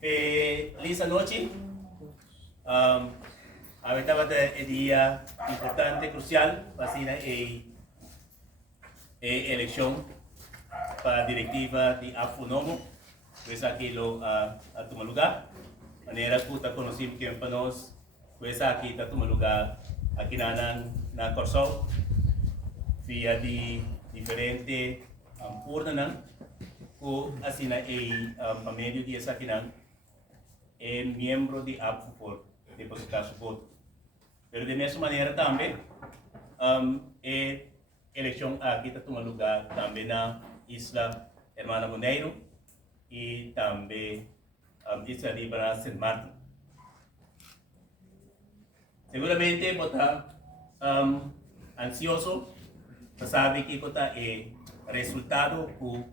Feliz noche. Ahorita va a tener el día importante, crucial, va a ser la elección para directiva de Afunomo. Pues aquí lo a tomar lugar. Manera que está conocido que para nos, pues aquí está tomar lugar aquí na Corsol. Via de diferente urna o assim na a meio de essa aqui é membro de APFO por depositar seu voto. Pero de mesma maneira também é eleição aqui está tomando lugar também na Isla Hermana Boneiro e também Isla Libra St. Martin. Seguramente votar ansioso para saber que está o resultado que o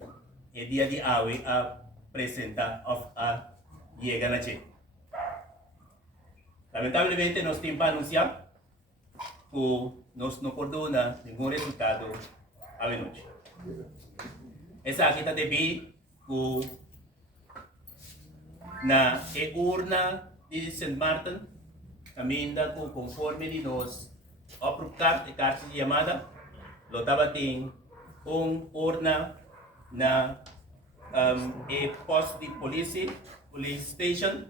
dia de hoje a apresentar a llegar a Chile. Lamentavelmente, nós temos para anunciar que nós não coordena nenhum resultado à noite. Essa aqui está devido que na urna de St. Martin, caminha conforme de nós aprovar a carta de chamada, lo estava tem urna na posto de polícia, police station,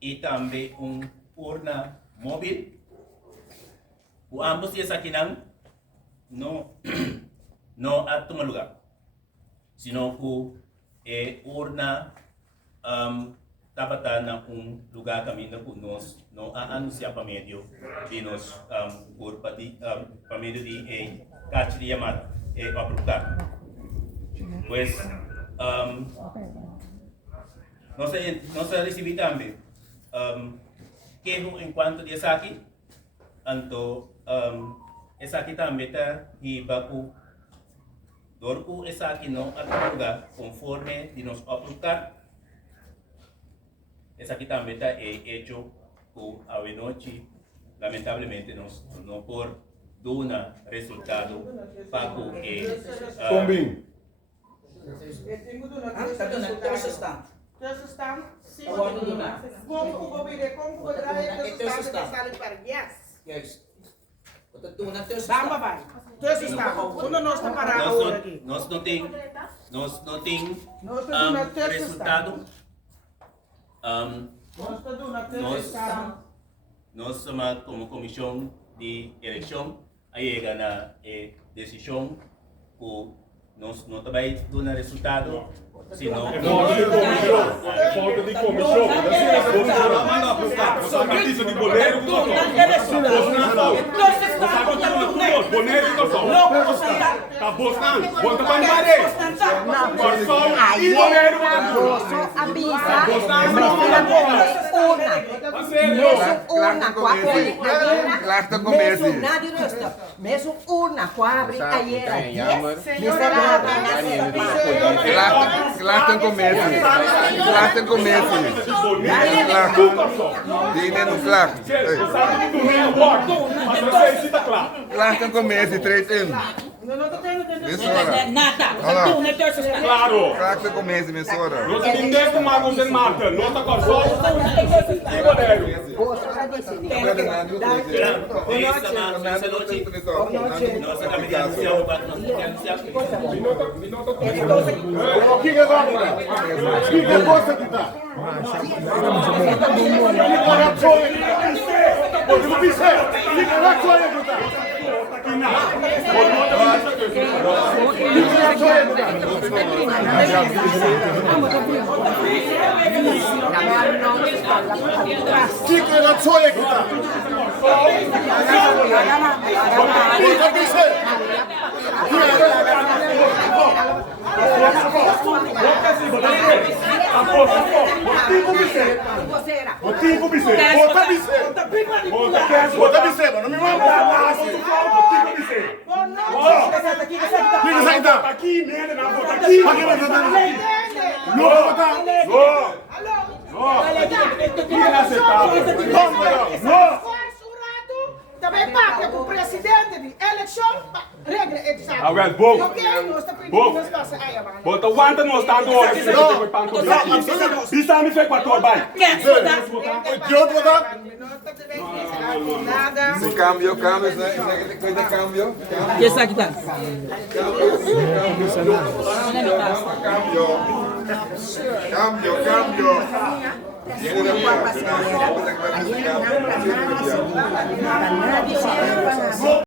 e também urna móvel. O ambos esses aqui não a tomar lugar, sino que urna estava na lugar caminho que nós não a anunciar para meio de nós para meio de carta de chamada aprovar. Pues nós recebemos também queijo em quanto de essa aqui, então essa aqui também está e baku dorku essa aqui não a lugar conforme de nós aprovar. Essa aqui também está hecho com a noite, lamentavelmente não por dar resultado para o Combin. Tussenstand, sim. Como o governo draaien tussenstand staan in per yes. Juist. Wat dat doen natuurlijk. Dame vai. Tussenstand. Quando nós está parado aqui. Nós não tem Nós estamos na resultado. Nós estamos na tussenstand. Nós somos como comissão de eleição aí chega na decisão que nós não vai dar resultado. Senão, Falta de comissão. Você acredita de goleiro? Boneiro e Corsol. Tá bostando? Bota pra embaré. Corsol e goleiro. Avisa, urna, Clarta comece. mesmo urna, abre ayer, Clarta comece. Clarta comece. Dine no Clark. Clarta comece, 3 Nada. Claro. Clarta comece, emissora. Nós temos desde o Mago St. Martin. Nós tá Corsol e goleiro. Também parte com o presidente de eleição, regra exata. Ah, well, bom. Ok, nós estamos pedindo Bom. nós passamos aí, mano. Bota o guanta no stand hoje, você tem que pôr tudo aqui. Isso aí me fez 4 vai. Nada. Se cambio, cambio, isso é coisa de cambio. Que essa aqui tá? Cambio, cambio. Tiene de Ayer,